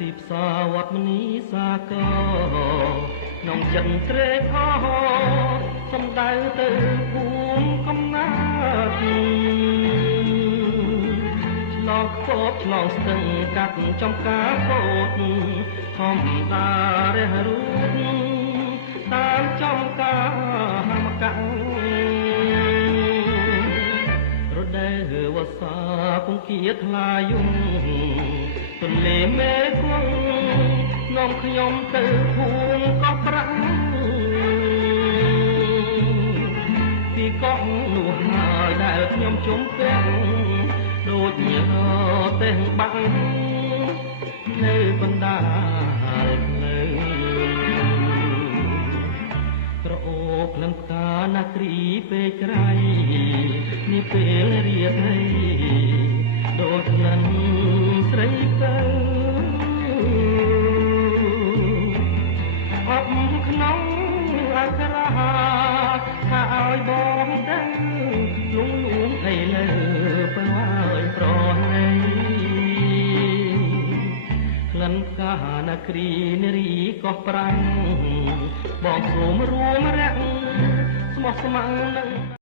ទីផ្សារវត្តមនីសាគរក្នុងចិត្តត្រេកអរសំដៅទៅភូមិកំណាត់ឆ្លងខបឆ្លងស្ទឹងកាត់ចំការកោតធម្មតារះរូបតាមចំការមកកាំងរដូវវស្សាគង្គាថ្លាយំទន្លេមេគង្គនាំខ្ញុំទៅភូមិកោះប្រាក់ពីកោះនោះហើយដែលខ្ញុំជុំពាក់ដូចជាទេសបាំងនៅបណ្ដាលផ្លូវក្រអូបក្លិនផ្កាណាគ្រីពេលក្រៃនេះពេលរៀបហើយដូចក្លិនស្រីទៅអបក្នុងអក្សរាថាឲ្យបងទៅលងលួងអីលើបើឲ្យប្រណីក្លិនផ្កាណាគ្រីនារីកោះប្រាំងបងព្រមរួមរាក់ស្មោះស្ម័គ្រនឹង